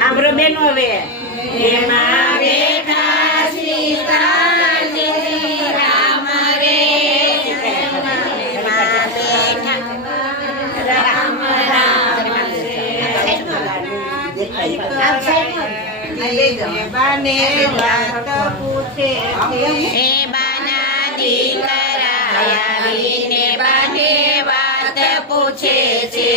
આમરો બેન હવે એમાં બેઠા સીતાજી રામ રે રામ રામ બાને વાત પૂછે એ બાના દીકરા આવીને બાને વાત પૂછે છે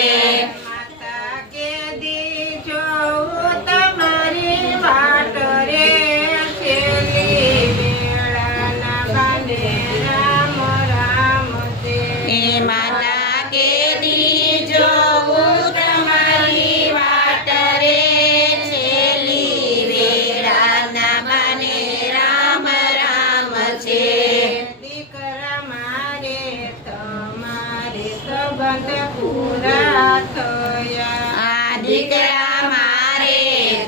દીકરા મારે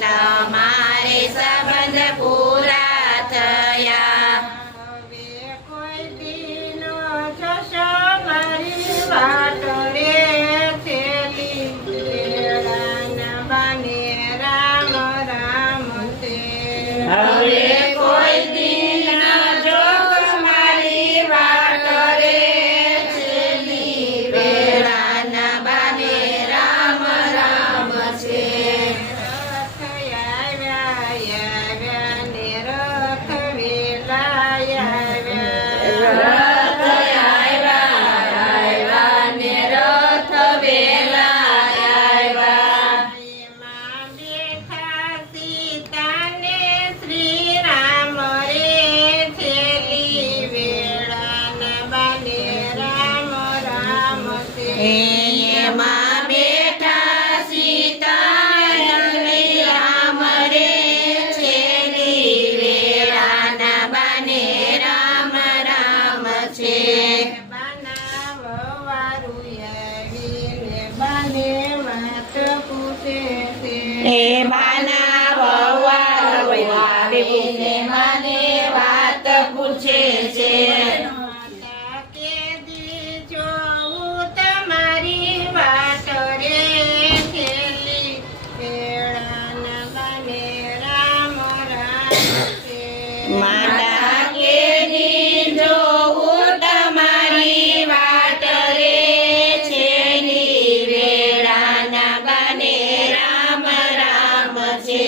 તમારે સંબંધ પૂરા થયા હવે કોઈ દીનો જશો મારી વાટ રે છેલી વેળાના બાને રામ રામ છે હવે કોઈ દીનો જોશ મારી વાટ રે છેલી વેળાના બાને રામ રામ છે રથ આવ્યા ને રથ વેલા આવ્યા એમાં બેઠા સીતાને શ્રી રામ રે છેલી વેળાના બાને રામ રામ છે એમાં બેઠા સીતાને રામ રે છેલી વેળાના બાને રામ રામ છે બાના વવારું આવીને બાને વાત પૂછે છે એ બાના વવારું આવીને બાને વાત પૂછે છે માતા કે દી જોઉં તમારી વાટ રે છેલી વેળાના બાને રામ રામ છે માતા કે દી જોઉં તમારી વાટ રે છેલી વેળાના બાને રામ રામ છે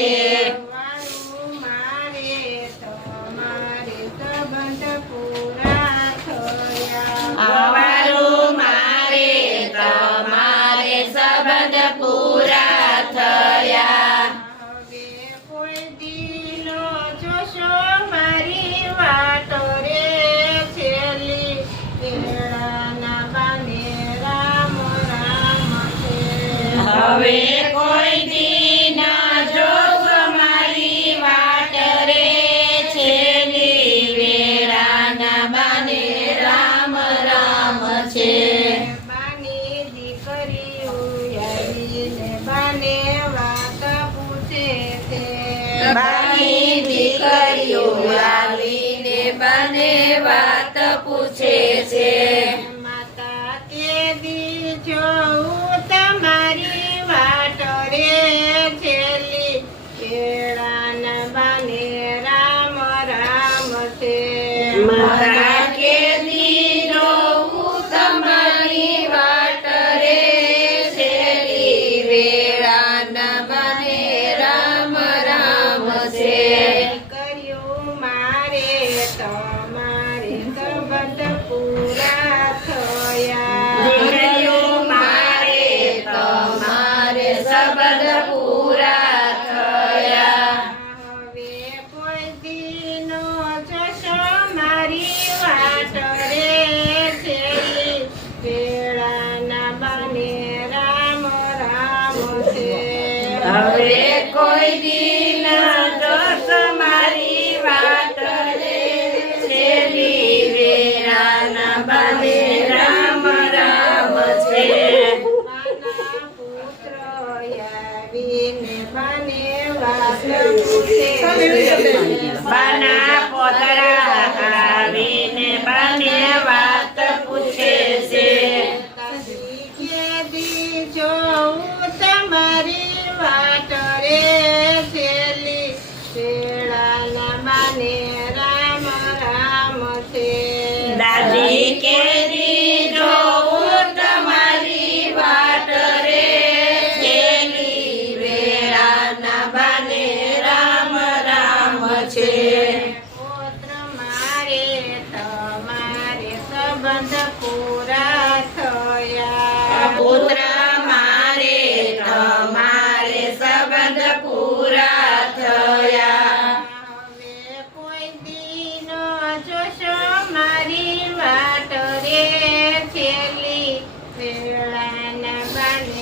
વારું મારે તમારે સંબંધ પૂરા થયા વારું મારે તમારે સંબંધ પૂરા થયા હવે કોઈ દીનો જોશો મારી વાટ રે છેલી વેળાના બાને રામ રામ છે હવે કોઈ દીન જોશો મારી વાટ રે છેલી વેળાના બાને રામ રામ છે બાની દીકરીઓ આવીને બાને વાત પૂછે છે બાની દીકરીઓ આવીને બાને વાત પૂછે છે માતા કે દી જોઉં તમારી વાટ રે છેલી વેળાના બાને રામ રામ છે માતા કે દી જોઉં તમારી વાટ રે છેલી વેળાના બાને રામ રામ છે કર્યું મારે તમારે સંબંધ પૂરા થયા કર્યું મારે તમારે સંબંધ પૂરા થયા હવે કોઈ દીનો જશો મારી વાટ રે છેલી વેળાના બાને રામ રામ છે હવે કોઈ દીન જોશ મારી વાટ રે છેલી વેળાના બાને રામ રામ છે બાના પુત્ર આવીને બાને વાત પૂછે બાના પોતરા